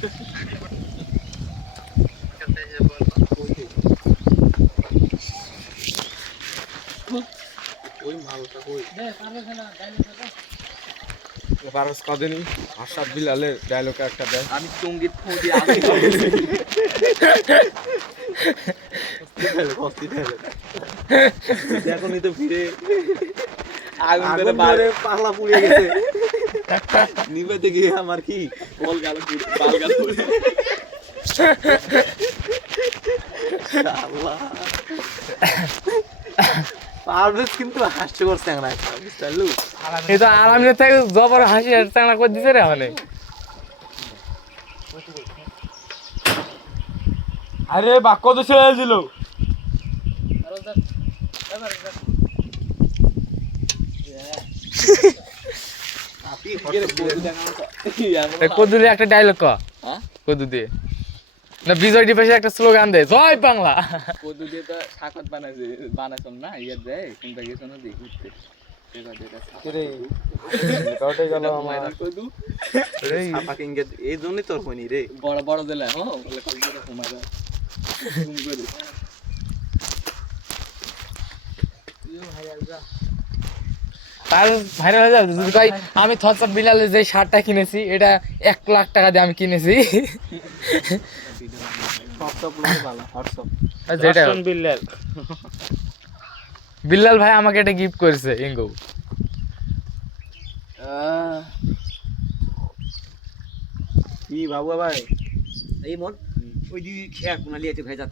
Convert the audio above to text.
ওই মালটা কই পারস কদিনই আশরাফ বিলালের ডায়লগ একটা দেয়। আমি সঙ্গীত ফোঁটি আসি এখনই তো ফিরে আগুন ধরে পালা পুড়ে গেছে নিবেতে গিয়ে আমার কি বল গেল বাল গেল আল্লাহ পারভেজ কিন্তু হাস্যকর চ্যাংড়া একটা বুঝতে এই তো আরামে থেকে জবর হাসি চাংলা করে দিছে রে মানে। আরে বাক্য তো ছেড়ে দিল। কদু দিয়ে একটা ডায়লগ ক। কদু দিয়ে না বিজয় ডিপাসে একটা স্লোগান দে, জয় বাংলা। কদু দিয়ে তো শাকত বানাইছম না ইয়ে দেয় কোনটা গেছ না দেখি উঠতে এই জন্যই তোর হয়নি রে বড় বড় দিলে তার ভাইরাল হয়ে যাবে যদি কই আমি থসব বিলালের যে শার্টটা কিনেছি এটা 1 লাখ টাকা দিয়ে আমি কিনেছি। যেটা বিল্লাল ভাই আমাকে এটা গিফট করেছে ইঙ্গো। কি বাবু ভাই এই মন ওই দিকে খেয়া কোনালি আছে ভাই